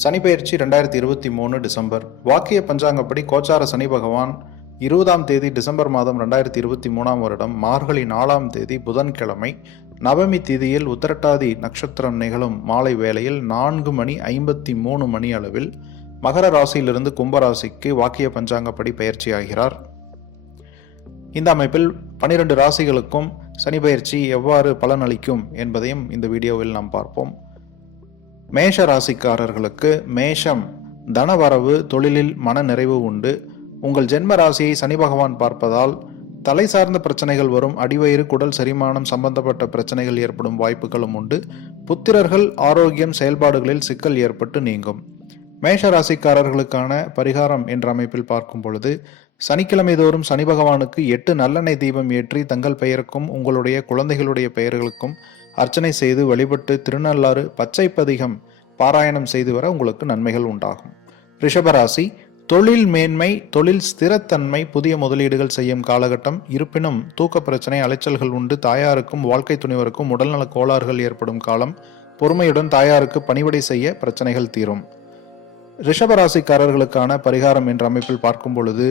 சனிப்பெயர்ச்சி 2023 December. வாக்கிய பஞ்சாங்கப்படி கோச்சார சனி பகவான் 20ஆம் தேதி டிசம்பர் மாதம் 2023ஆம் வருடம் மார்கழி 4ஆம் தேதி புதன்கிழமை நவமி திதியில் உத்திரட்டாதி நட்சத்திரம் நிகழும் மாலை வேளையில் 4:53 அளவில் மகர ராசியிலிருந்து கும்பராசிக்கு வாக்கிய பஞ்சாங்கப்படி பயிற்சியாகிறார். இந்த அமைப்பில் 12 ராசிகளுக்கும் சனி பயிற்சி எவ்வாறு பலனளிக்கும் என்பதையும் இந்த வீடியோவில் நாம் பார்ப்போம். மேஷ ராசிக்காரர்களுக்கு மேஷம் தனவரவு, தொழிலில் மன நிறைவு உண்டு. உங்கள் ஜென்ம ராசியை சனி பகவான் பார்ப்பதால் தலை சார்ந்த பிரச்சனைகள் வரும். அடிவயிறு, குடல் செரிமானம் சம்பந்தப்பட்ட பிரச்சனைகள் ஏற்படும் வாய்ப்புகளும் உண்டு. புத்திரர்கள் ஆரோக்கியம், செயல்பாடுகளில் சிக்கல் ஏற்பட்டு நீங்கும். மேஷ ராசிக்காரர்களுக்கான பரிகாரம் என்ற அமைப்பில் பார்க்கும் பொழுது, சனிக்கிழமை தோறும் சனி பகவானுக்கு 8 நல்லெண்ணெய் தீபம் ஏற்றி தங்கள் பெயருக்கும் உங்களுடைய குழந்தைகளுடைய பெயர்களுக்கும் அர்ச்சனை செய்து வழிபட்டு திருநள்ளாறு பச்சை பதிகம் பாராயணம் செய்து வர உங்களுக்கு நன்மைகள் உண்டாகும். ரிஷபராசி, தொழில் மேன்மை, தொழில் ஸ்திரத்தன்மை, புதிய முதலீடுகள் செய்யும் காலகட்டம். இருப்பினும் தூக்க பிரச்சனை, அலைச்சல்கள் உண்டு. தாயாருக்கும் வாழ்க்கை துணைவருக்கும் உடல்நல கோளாறுகள் ஏற்படும் காலம். பொறுமையுடன் தாயாருக்கு பணிவிடை செய்ய பிரச்சனைகள் தீரும். ரிஷபராசிக்காரர்களுக்கான பரிகாரம் என்ற அமைப்பில் பார்க்கும் பொழுது,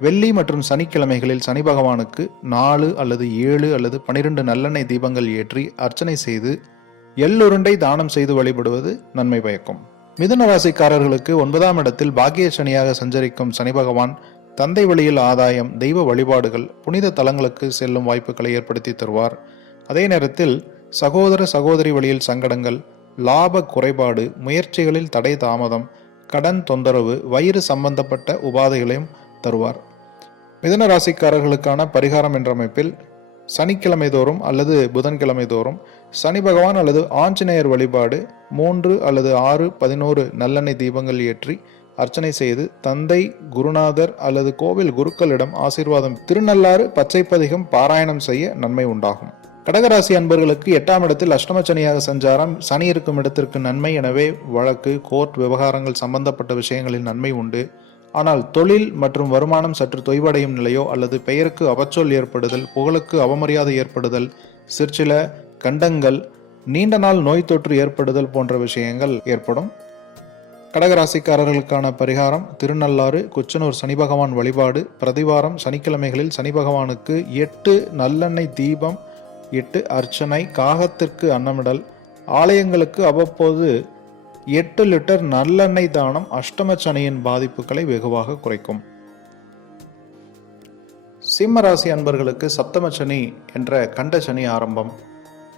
வெள்ளி மற்றும் சனிக்கிழமைகளில் சனி பகவானுக்கு 4 அல்லது 7 அல்லது 12 நல்லெண்ணெய் தீபங்கள் ஏற்றி அர்ச்சனை செய்து எள்ளுருண்டை தானம் செய்து வழிபடுவது நன்மை பயக்கும். மிதுன ராசிக்காரர்களுக்கு 9ஆம் இடத்தில் பாக்கிய சனியாக சஞ்சரிக்கும் சனி பகவான் தந்தை வழியில் ஆதாயம், தெய்வ வழிபாடுகள், புனித தலங்களுக்கு செல்லும் வாய்ப்புகளை ஏற்படுத்தி தருவார். அதே நேரத்தில் சகோதர சகோதரி வழியில் சங்கடங்கள், லாப குறைபாடு, முயற்சிகளில் தடை தாமதம், கடன் தொந்தரவு, வயிறு சம்பந்தப்பட்ட உபாதைகளையும் தருவார். மிதுன ராசிக்காரர்களுக்கான பரிகாரம் என்ற அமைப்பில் சனிக்கிழமை தோறும் அல்லது புதன்கிழமை தோறும் சனி பகவான் அல்லது ஆஞ்சநேயர் வழிபாடு 3 அல்லது 6, 11 நல்லெண்ணெய் தீபங்கள் ஏற்றி அர்ச்சனை செய்து தந்தை, குருநாதர் அல்லது கோவில் குருக்களிடம் ஆசீர்வாதம் திருநள்ளாறு பச்சை பதிகம் பாராயணம் செய்ய நன்மை உண்டாகும். கடகராசி அன்பர்களுக்கு 8ஆம் இடத்தில் அஷ்டம சனியாக சஞ்சாரம். சனி இருக்கும் இடத்திற்கு நன்மை. எனவே வழக்கு, கோர்ட் விவகாரங்கள் சம்பந்தப்பட்ட விஷயங்களில் நன்மை உண்டு. ஆனால் தொழில் மற்றும் வருமானம் சற்று தொய்வடையும் நிலையோ அல்லது பெயருக்கு அவச்சொல் ஏற்படுதல், புகழுக்கு அவமரியாதை ஏற்படுதல், சிற்சில கண்டங்கள், நீண்ட நாள் நோய் தொற்று ஏற்படுதல் போன்ற விஷயங்கள் ஏற்படும். கடகராசிக்காரர்களுக்கான பரிகாரம் திருநள்ளாறு, குச்சனூர் சனி பகவான் வழிபாடு. பிரதிவாரம் சனிக்கிழமைகளில் சனி பகவானுக்கு 8 நல்லெண்ணெய் தீபம் இட்டு அர்ச்சனை, காகத்திற்கு அன்னமிடல், ஆலயங்களுக்கு அவ்வப்போது 8 லிட்டர் நல்லெண்ணெய் தானம் அஷ்டம சனியின் பாதிப்புகளை வெகுவாக குறைக்கும். சிம்ம ராசி அன்பர்களுக்கு சப்தம சனி என்ற கண்ட சனி ஆரம்பம்.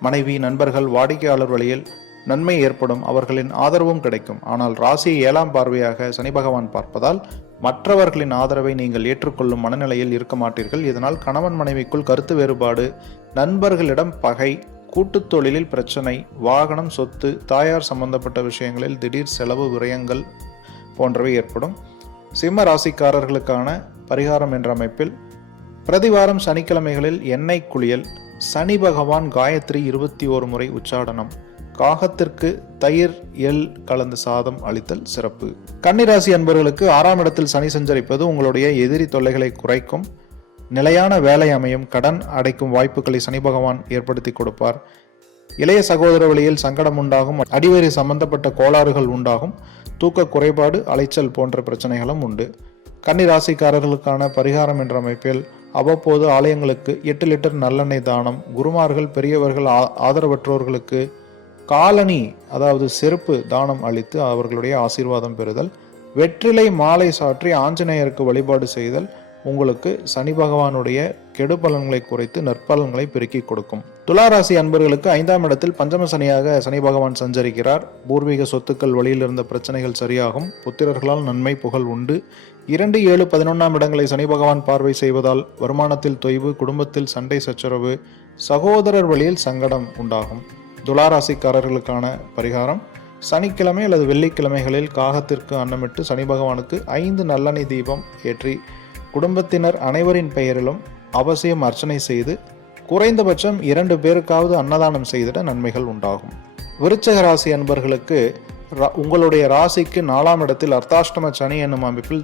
மனைவி, நண்பர்கள், வாடிக்கையாளர் வழியில் நன்மை ஏற்படும். அவர்களின் ஆதரவும் கிடைக்கும். ஆனால் ராசியை 7ஆம் பார்வையாக சனி பகவான் பார்ப்பதால் மற்றவர்களின் ஆதரவை நீங்கள் ஏற்றுக்கொள்ளும் மனநிலையில் இருக்க மாட்டீர்கள். இதனால் கணவன் மனைவிக்குள் கருத்து வேறுபாடு, நண்பர்களிடம் பகை, கூட்டுத் தொழிலில் பிரச்சனை, வாகனம், சொத்து, தாயார் சம்பந்தப்பட்ட விஷயங்களில் திடீர் செலவு, விரயங்கள் போன்றவை ஏற்படும். சிம்ம ராசிக்காரர்களுக்கான பரிகாரம் என்ற அமைப்பில் பிரதிவாரம் சனிக்கிழமைகளில் எண்ணெய் குளியல், சனி பகவான் காயத்ரி 21 முறை உச்சாடனம், காகத்திற்கு தயிர், எள் கலந்த சாதம் அளித்தல் சிறப்பு. கன்னிராசி அன்பர்களுக்கு 6ஆம் இடத்தில் சனி சஞ்சரிப்பது உங்களுடைய எதிரி தொல்லைகளை குறைக்கும். நிலையான வேலை அமையும். கடன் அடைக்கும் வாய்ப்புகளை சனி பகவான் ஏற்படுத்தி கொடுப்பார். இளைய சகோதர வழியில் சங்கடம் உண்டாகும். அடிவயிறு சம்பந்தப்பட்ட கோளாறுகள் உண்டாகும். தூக்க குறைபாடு, அலைச்சல் போன்ற பிரச்சனைகளும் உண்டு. கன்னி ராசிக்காரர்களுக்கான பரிகாரம் என்ற அமைப்பில் அவ்வப்போது ஆலயங்களுக்கு 8 லிட்டர் நல்லெண்ணெய் தானம், குருமார்கள், பெரியவர்கள், ஆதரவற்றோர்களுக்கு காலணி அதாவது செருப்பு தானம் அளித்து அவர்களுடைய ஆசீர்வாதம் பெறுதல், வெற்றிலை மாலை சாற்றி ஆஞ்சநேயருக்கு வழிபாடு செய்தல் உங்களுக்கு சனி பகவானுடைய கெடு பலன்களை குறைத்து நற்பலன்களை பெருக்கி கொடுக்கும். துளாராசி அன்பர்களுக்கு 5ஆம் இடத்தில் பஞ்சம சனியாக சனி பகவான் சஞ்சரிக்கிறார். பூர்வீக சொத்துக்கள் வழியில் இருந்த பிரச்சனைகள் சரியாகும். புத்திரர்களால் நன்மை, புகழ் உண்டு. 2, 7, 11ஆம் இடங்களை சனி பகவான் பார்வை செய்வதால் வருமானத்தில் தொய்வு, குடும்பத்தில் சண்டை சச்சரவு, சகோதரர் வழியில் சங்கடம் உண்டாகும். துளாராசிக்காரர்களுக்கான பரிகாரம் சனிக்கிழமை அல்லது வெள்ளிக்கிழமைகளில் காகத்திற்கு அன்னமிட்டு சனி பகவானுக்கு 5 நல்லெண்ணெய் தீபம் ஏற்றி குடும்பத்தினர் அனைவரின் பெயரிலும் அவசியம் அர்ச்சனை செய்து குறைந்தபட்சம் 2 பேருக்காவது அன்னதானம் செய்திட நன்மைகள் உண்டாகும். விருச்சிக ராசி அன்பர்களுக்கு உங்களுடைய ராசிக்கு 4ஆம் இடத்தில் அர்த்தாஷ்டம சனி என்னும் அமைப்பில்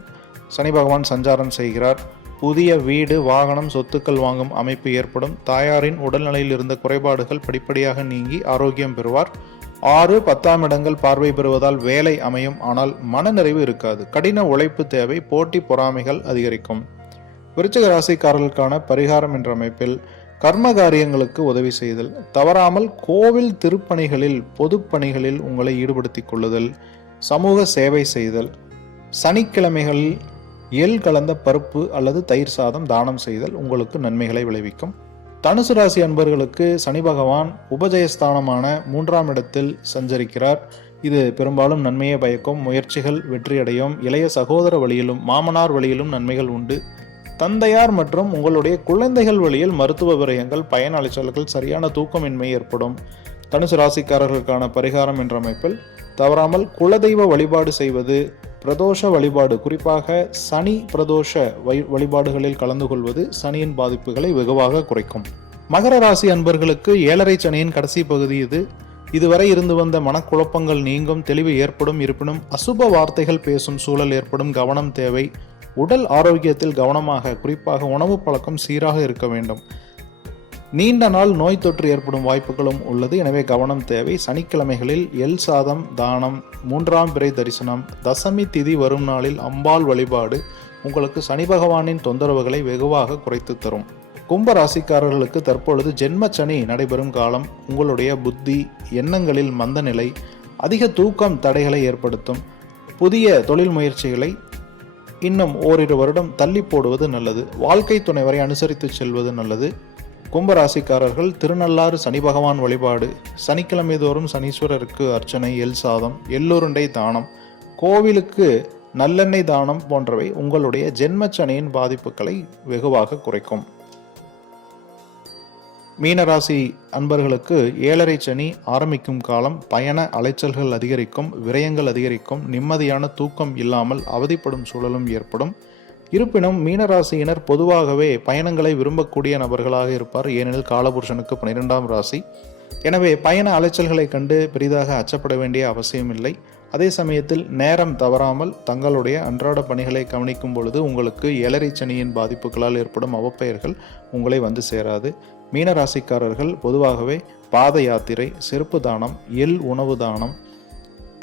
சனி பகவான் சஞ்சாரம் செய்கிறார். புதிய வீடு, வாகனம், சொத்துக்கள் வாங்கும் அமைப்பு ஏற்படும். தாயாரின் உடல்நிலையில் இருந்த குறைபாடுகள் படிப்படியாக நீங்கி ஆரோக்கியம் பெறுவார். 6, 10ஆம் இடங்கள் பார்வை பெறுவதால் வேலை அமையும், ஆனால் மனநிறைவு இருக்காது. கடின உழைப்பு தேவை, போட்டி பொறாமைகள் அதிகரிக்கும். விருச்சிக ராசிக்காரர்களுக்கான பரிகாரம் என்ற அமைப்பில் கர்ம காரியங்களுக்கு உதவி செய்தல், தவறாமல் கோவில் திருப்பணிகளில் பொது பணிகளில் உங்களை ஈடுபடுத்திக் கொள்ளுதல், சமூக சேவை செய்தல், சனிக்கிழமைகளில் எள் கலந்த பருப்பு அல்லது தயிர் சாதம் தானம் செய்தல் உங்களுக்கு நன்மைகளை விளைவிக்கும். தனுசு ராசி அன்பர்களுக்கு சனி பகவான் உபஜயஸ்தானமான 3ஆம் இடத்தில் சஞ்சரிக்கிறார். இது பெரும்பாலும் நன்மையை பயக்கும். முயற்சிகள் வெற்றியடையும். இளைய சகோதர வழியிலும் மாமனார் வழியிலும் நன்மைகள் உண்டு. தந்தையார் மற்றும் உங்களுடைய குழந்தைகள் வழியில் மருத்துவ விரயங்கள், பயன் அலைச்சல்கள், சரியான தூக்கமின்மை ஏற்படும். தனுசு ராசிக்காரர்களுக்கான பரிகாரம் என்ற அமைப்பில் தவறாமல் குலதெய்வ வழிபாடு செய்வது, பிரதோஷ வழிபாடு, குறிப்பாக சனி பிரதோஷ வழிபாடுகளில் கலந்து கொள்வது சனியின் பாதிப்புகளை வெகுவாக குறைக்கும். மகர ராசி அன்பர்களுக்கு 7.5 சனியின் கடைசி பகுதி இது. இதுவரை இருந்து வந்த மனக்குழப்பங்கள் நீங்கும், தெளிவு ஏற்படும். இருப்பினும் அசுப வார்த்தைகள் பேசும் சூழல் ஏற்படும். கவனம் தேவை. உடல் ஆரோக்கியத்தில் கவனமாக, குறிப்பாக உணவு பழக்கம் சீராக இருக்க வேண்டும். நீண்ட நாள் நோய் தொற்று ஏற்படும் வாய்ப்புகளும் உள்ளது, எனவே கவனம் தேவை. சனிக்கிழமைகளில் எல் சாதம் தானம், 3ஆம் பிறை தரிசனம், தசமி திதி வரும் நாளில் அம்பாள் வழிபாடு உங்களுக்கு சனி பகவானின் தொந்தரவுகளை வெகுவாக குறைத்து தரும். கும்ப ராசிக்காரர்களுக்கு தற்பொழுது ஜென்ம சனி நடைபெறும் காலம். உங்களுடைய புத்தி, எண்ணங்களில் மந்த நிலை, அதிக தூக்கம் தடைகளை ஏற்படுத்தும். புதிய தொழில் முயற்சிகளை இன்னும் ஓரிரு வருடம் தள்ளி போடுவது நல்லது. வாழ்க்கை துணைவரை அனுசரித்து செல்வது நல்லது. கும்பராசிக்காரர்கள் திருநள்ளாறு சனி பகவான் வழிபாடு, சனிக்கிழமை தோறும் சனீஸ்வரருக்கு அர்ச்சனை, எல் சாதம், எள்ளுருண்டை தானம், கோவிலுக்கு நல்லெண்ணெய் தானம் போன்றவை உங்களுடைய ஜென்மச்சனியின் பாதிப்புகளை வெகுவாக குறைக்கும். மீனராசி அன்பர்களுக்கு 7.5 சனி ஆரம்பிக்கும் காலம். பயண அலைச்சல்கள் அதிகரிக்கும், விரயங்கள் அதிகரிக்கும், நிம்மதியான தூக்கம் இல்லாமல் அவதிப்படும் சூழலும் ஏற்படும். இருப்பினும் மீனராசியினர் பொதுவாகவே பயணங்களை விரும்பக்கூடிய நபர்களாக இருப்பார். ஏனெனில் காலபுருஷனுக்கு 12ஆம் ராசி. எனவே பயண அலைச்சல்களை கண்டு பெரிதாக அச்சப்பட வேண்டிய அவசியம் இல்லை. அதே சமயத்தில் நேரம் தவறாமல் தங்களுடைய அன்றாட பணிகளை கவனிக்கும் பொழுது உங்களுக்கு 7.5 சனியின் பாதிப்புகளால் ஏற்படும் அவப்பெயர்கள் உங்களை வந்து சேராது. மீனராசிக்காரர்கள் பொதுவாகவே பாத யாத்திரை, செருப்பு தானம், எள் உணவு தானம்,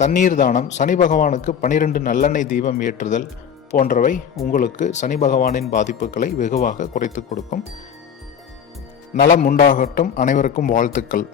தண்ணீர் தானம், சனி பகவானுக்கு 12 நல்லெண்ணெய் தீபம் ஏற்றுதல் போன்றவை உங்களுக்கு சனி பகவானின் பாதிப்புகளை வெகுவாக குறைத்து கொடுக்கும். நலம் உண்டாகட்டும். அனைவருக்கும் வாழ்த்துக்கள்.